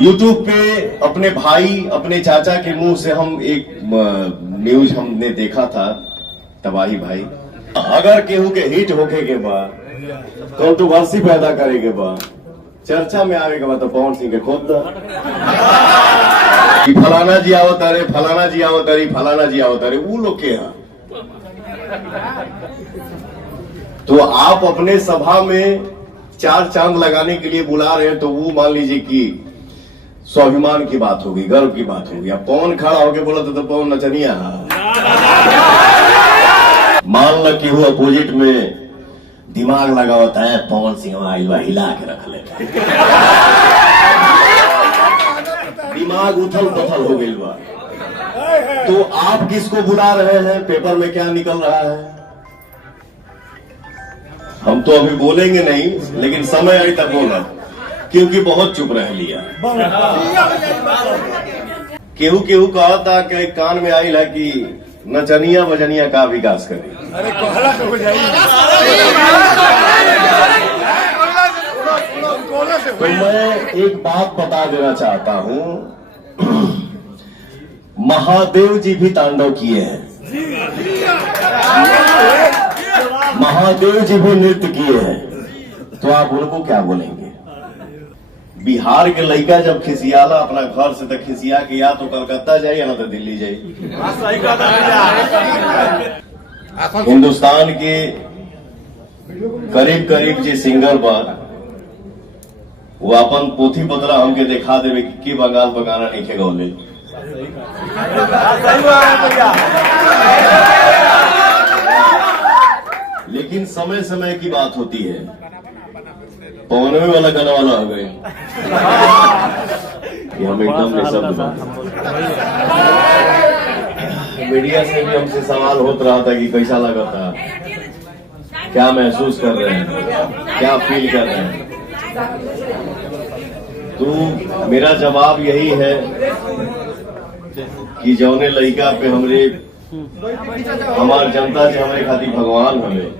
YouTube पे अपने भाई अपने चाचा के मुंह से हम एक न्यूज हमने देखा था, तबाही भाई। अगर केहू के हिट होके के बाद कंट्रोवर्सी पैदा करे के बाद चर्चा में आवे के बाद तो पवन सिंह के खोद दो कि फलाना जी आओ तारे, फलाना जी आओ तारी, फलाना जी आओ तारे, वो लोग के यहाँ। तो आप अपने सभा में चार चांद लगाने के लिए बुला रहे हैं, तो वो मान लीजिए कि स्वाभिमान की बात होगी, गर्व की बात होगी। अब पवन खड़ा होके बोला तो पवन नचनिया मान ल कि वो अपोजिट में दिमाग लगा होता है, पवन सिंह आइलवा हिला के रख लेता है, दिमाग उथल पुथल हो गई बा। तो आप किसको बुला रहे हैं? पेपर में क्या निकल रहा है? हम तो अभी बोलेंगे नहीं, लेकिन समय आई तक बोला, क्योंकि बहुत चुप रह लिया। केहू केहू कहा था कि कान में आई है कि नचनिया बजनिया का विकास करे। अरे कोहला तो हो जाएगी। तो मैं एक बात बता देना चाहता हूं, महादेव जी भी तांडव किए हैं, महादेव जी भी नृत्य किए हैं, तो आप उनको क्या बोलेंगे? बिहार के लड़का जब खिसियाला अपना घर से तक खिसिया के या तो कलकत्ता जाए या ना तो दिल्ली जाए। हिंदुस्तान के करीब करीब जे सिंगर बा वो अपन पोथी पतरा हमके दिखा देवे कि बंगाल बगाना नहीं खे गौले। लेकिन समय समय की बात होती है, पवनवे वाला गाना वाला हो गए कि हम एकदम निशब्द। मीडिया से भी हमसे सवाल होता रहा था कि कैसा लगा था, क्या महसूस कर रहे हैं, क्या फील कर रहे हैं। तो मेरा जवाब यही है कि जौने लड़का पे हमरे हमार जनता से हमारे खातिर भगवान हमें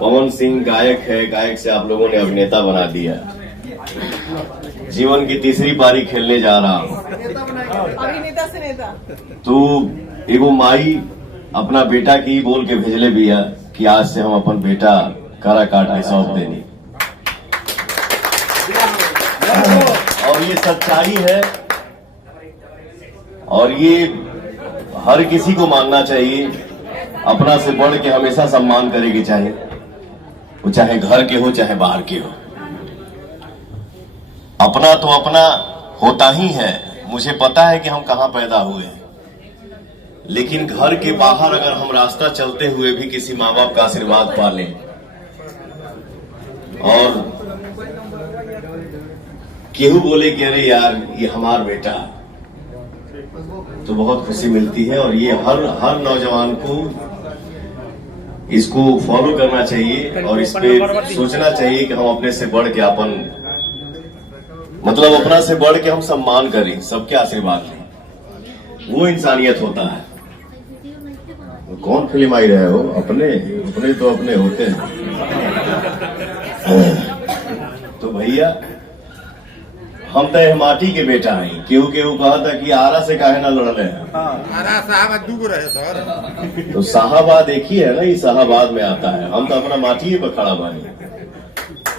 पवन सिंह गायक है, गायक से आप लोगों ने अभिनेता बना दिया। जीवन की तीसरी पारी खेलने जा रहा हूं, अभिनेता से नेता। तो एगो माई अपना बेटा की बोल के भेजले बिया कि आज से हम अपन बेटा कारा काट के सौंप देनी। और ये सच्चाई है, और ये हर किसी को मानना चाहिए। अपना से बढ़ के हमेशा सम्मान करेगी, चाहे वो चाहे घर के हो चाहे बाहर के हो। अपना तो अपना होता ही है। मुझे पता है कि हम कहां पैदा हुए हैं, लेकिन घर के बाहर अगर हम रास्ता चलते हुए भी किसी माँ बाप का आशीर्वाद पा लें और केहू बोले कि अरे यार ये हमार बेटा, तो बहुत खुशी मिलती है। और ये हर नौजवान को इसको फॉलो करना चाहिए और इस पे सोचना चाहिए कि हम अपने से बढ़ के मतलब अपना से बढ़ के हम सम्मान करें, सबके आशीर्वाद लें। वो इंसानियत होता है। कौन फिल्म आई रहे हो? अपने तो अपने होते हैं। तो भैया हम तो माटी के बेटा हैं। केहू कहा था कि आरा से काहे ना लड़ले हैं। आरा साहब दूगो रहे सर। तो साहबाद एक ही है ना, ये साहबाद में आता है। हम तो अपना माटी पर खड़ा बानी।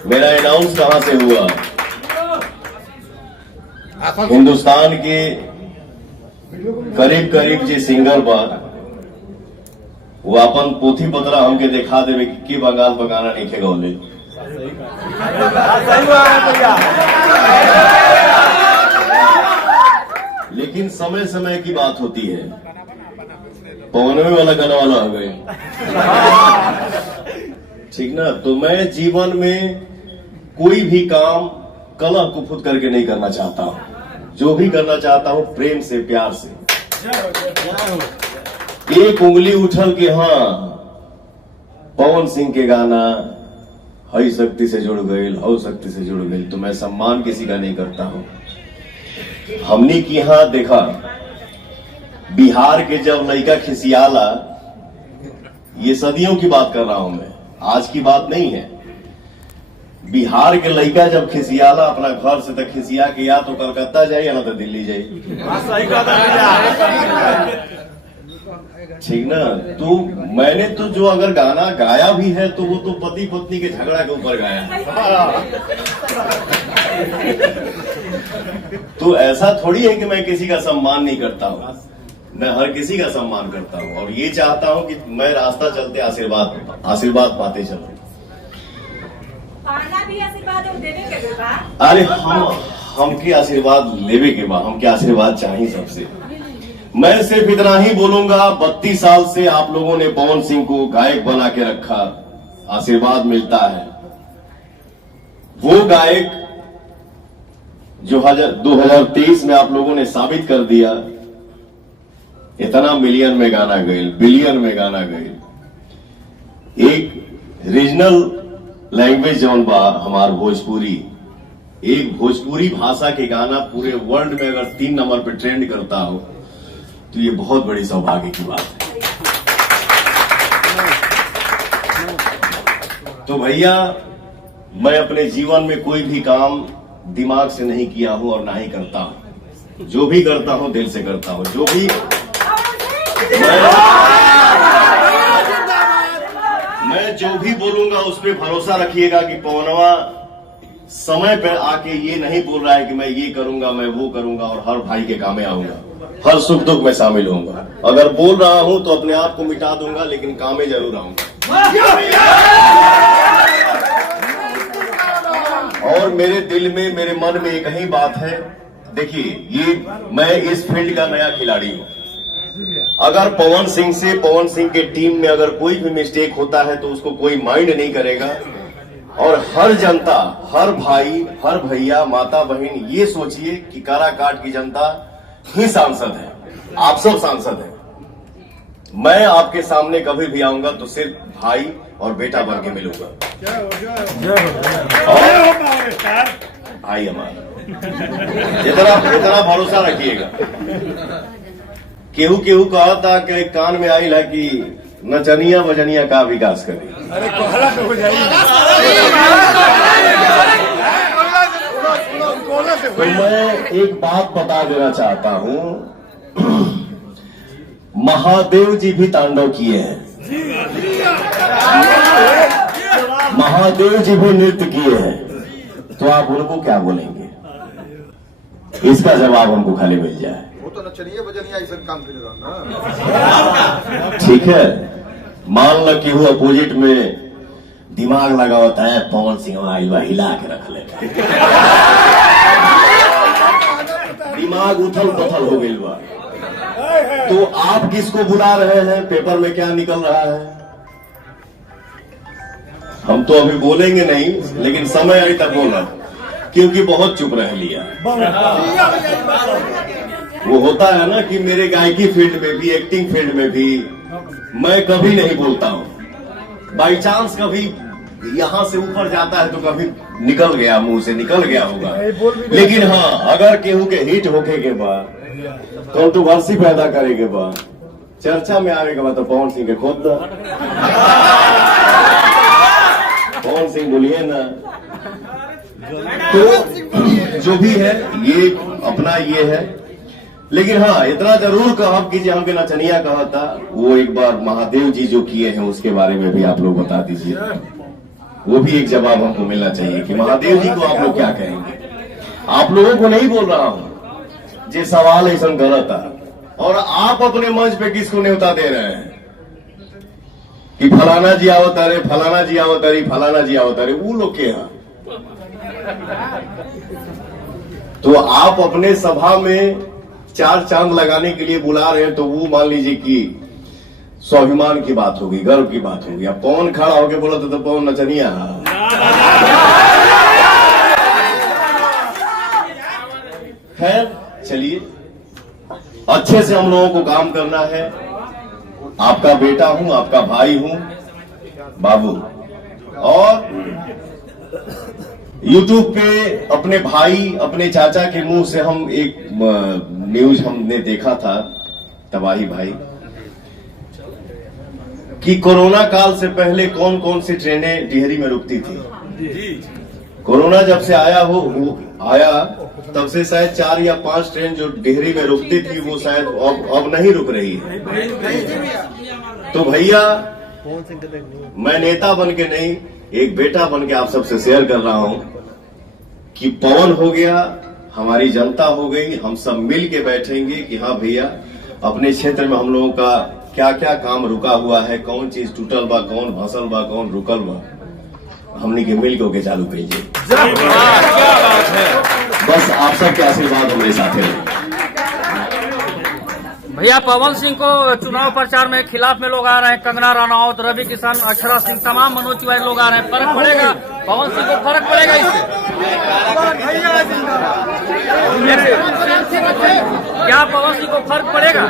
मेरा अनाउंस कहां से हुआ? हिंदुस्तान के करीब करीब जे सिंगर बा वो अपन पोथी पतरा हमके दिखा देवे कि बंगाल बगाना नहीं खे गौले। लेकिन समय समय की बात होती है, पवनवे वाला गाना वाला हो गए, ठीक ना। तो मैं जीवन में कोई भी काम कलह कुफुत करके नहीं करना चाहता हूं। जो भी करना चाहता हूं प्रेम से, प्यार से। एक उंगली उछल के हाँ पवन सिंह के गाना हई शक्ति से जुड़ गई, हौ शक्ति से जुड़ गई, तो मैं सम्मान किसी का नहीं करता हूं। हमने की यहां देखा बिहार के जब लड़का खिसियाला, ये सदियों की बात कर रहा हूं मैं, आज की बात नहीं है। बिहार के लड़का जब खिसियाला अपना घर से तो खिसिया के या तो कलकत्ता जाए या ना तो दिल्ली जाए। ठीक ना। तो मैंने तो जो अगर गाना गाया भी है तो वो तो पति पत्नी के झगड़ा के ऊपर गाया है। तो ऐसा थोड़ी है कि मैं किसी का सम्मान नहीं करता हूँ, मैं हर किसी का सम्मान करता हूँ और ये चाहता हूँ कि मैं रास्ता चलते आशीर्वाद पाते चलूं। पाना भी आशीर्वाद और देने के भी बा। अरे हमके आशीर्वाद लेवे के बाद हमके आशीर्वाद चाहिए सबसे। मैं सिर्फ इतना ही बोलूंगा, 32 साल से आप लोगों ने पवन सिंह को गायक बना के रखा, आशीर्वाद मिलता है। वो गायक जो 2023 में आप लोगों ने साबित कर दिया, इतना मिलियन में गाना गए, बिलियन में गाना गए। एक रीजनल लैंग्वेज जौन बा हमार भोजपुरी, एक भोजपुरी भाषा के गाना पूरे वर्ल्ड में अगर 3 नंबर पे ट्रेंड करता हो तो ये बहुत बड़ी सौभाग्य की बात है। तो भैया, मैं अपने जीवन में कोई भी काम दिमाग से नहीं किया हूं और ना ही करता हूं। जो भी करता हूं दिल से करता हूं। जो भी मैं जो भी बोलूंगा उस पर भरोसा रखिएगा कि पवनवा समय पर आके ये नहीं बोल रहा है कि मैं ये करूंगा, मैं वो करूंगा और हर भाई के कामे आऊंगा, हर सुख दुख में शामिल होऊंगा। अगर बोल रहा हूं तो अपने आप को मिटा दूंगा, लेकिन कामे जरूर आऊंगा। और मेरे दिल में, मेरे मन में एक ही बात है। देखिए, ये मैं इस फील्ड का नया खिलाड़ी हूं। अगर पवन सिंह के टीम में अगर कोई भी मिस्टेक होता है तो उसको कोई माइंड नहीं करेगा। और हर जनता, हर भाई, हर भैया, माता बहन, ये सोचिए कि काराकाट की जनता ही सांसद है, आप सब सांसद हैं। मैं आपके सामने कभी भी आऊंगा तो सिर्फ भाई और बेटा बन के मिलूंगा। भाई हमारा, इतना भरोसा रखिएगा। केहू केहू कहा था कि कान में आई है कि नचनिया बजनिया का विकास करे। अरे कोहला तो हो जाएगी। तो मैं एक बात बता देना चाहता हूं, महादेव जी भी तांडव किए हैं, महादेव जी भी नृत्य किए हैं। तो आप उनको क्या बोलेंगे? इसका जवाब हमको खाली मिल जाए। वो तो नचनिया बजनिया ऐसा काम करेगा ना। ठीक है, मान लो कि वो अपोजिट में दिमाग लगा होता है, पवन सिंह हिला के रख ले, दिमाग उथल पुथल हो गई बा। तो आप किसको बुला रहे हैं? पेपर में क्या निकल रहा है? हम तो अभी बोलेंगे नहीं, लेकिन समय आई तक बोला, क्योंकि बहुत चुप रह लिया। वो होता है ना कि मेरे गायकी फील्ड में भी, एक्टिंग फील्ड में भी मैं कभी नहीं बोलता हूं। बाई चांस कभी यहां से ऊपर जाता है तो कभी निकल गया, मुंह से निकल गया होगा। लेकिन हाँ, अगर केहू के हिट होके के बाद, कंट्रोवर्सी पैदा करे के बाद, चर्चा में आने के बाद, तो पवन सिंह के खोद दो। पवन सिंह बोलिए ना। तो जो भी है ये अपना ये है। लेकिन हाँ, इतना जरूर कहा कीजिए, हमके नचनिया कहा था, वो एक बार महादेव जी जो किए हैं उसके बारे में भी आप लोग बता दीजिए। वो भी एक जवाब हमको मिलना चाहिए कि महादेव जी को आप लोग क्या कहेंगे। आप लोगों को नहीं बोल रहा हूं, ये सवाल ऐसा गलत है। और आप अपने मंच पे किसको न्योता दे रहे हैं कि फलाना जी आवत अरे, फलाना जी आवत अरे, फलाना जी आवत अरे, वो लोग के यहाँ। तो आप अपने सभा में 4 चांद लगाने के लिए बुला रहे हैं, तो वो मान लीजिए कि स्वाभिमान की बात होगी, गर्व की बात होगी। अब पवन खड़ा होके बोला तो पवन नचनिया। खैर चलिए, अच्छे से हम लोगों को काम करना है। आपका बेटा हूं, आपका भाई हूं बाबू। और YouTube पे अपने भाई, अपने चाचा के मुंह से हम एक न्यूज हमने देखा था, तबाही भाई, कि कोरोना काल से पहले कौन कौन सी ट्रेनें डिहरी में रुकती थी। कोरोना जब से आया तब से शायद 4 या 5 ट्रेन जो डिहरी में रुकती थी वो शायद अब नहीं रुक रही है। तो भैया मैं नेता बन के नहीं, एक बेटा बन के आप सबसे शेयर कर रहा हूं कि पवन हो गया, हमारी जनता हो गई, हम सब मिल के बैठेंगे कि हाँ भैया अपने क्षेत्र में हम लोगों का क्या क्या काम रुका हुआ है, कौन चीज टूटल बा, कौन भसल बा, कौन रुकल बा, हमने के मिल के चालू कीजिए। बस आप सबके आशीर्वाद हमारे साथ है। भैया पवन सिंह को चुनाव प्रचार में खिलाफ में लोग आ रहे हैं, कंगना रनौत, रवि किशन, अक्षरा सिंह, तमाम मनोज तिवारी लोग आ रहे हैं। फर्क पड़ेगा पवन सिंह को, फर्क पड़ेगा इससे? क्या पवन सिंह को फर्क पड़ेगा?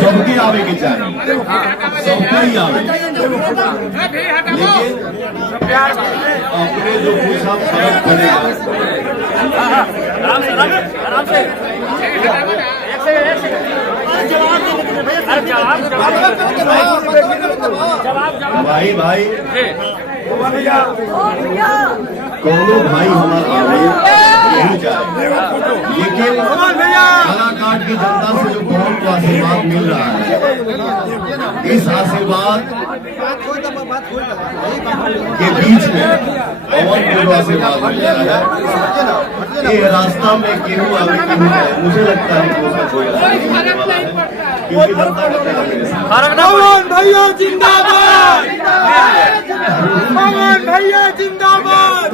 सबके आवे के चाहिए, सबका ही आवे, लेकिन अपने जो पूछा फर्क पड़ेगा। आराम से भाई कोनो भाई हमारा नहीं चाहे, लेकिन कालाकाट की जनता से जो बहुत को आशीर्वाद मिल रहा है, इस आशीर्वाद के बीच में पवन को आशीर्वाद मिल रहा है। ये रास्ता में केहू आगे केहू जाए, मुझे लगता है कि उसका कोई रास्ता नहीं होने वाला है, क्योंकि जनता का प्यार मेरे साथ। पवन भैया जिंदाबाद, पवन भैया जिंदाबाद।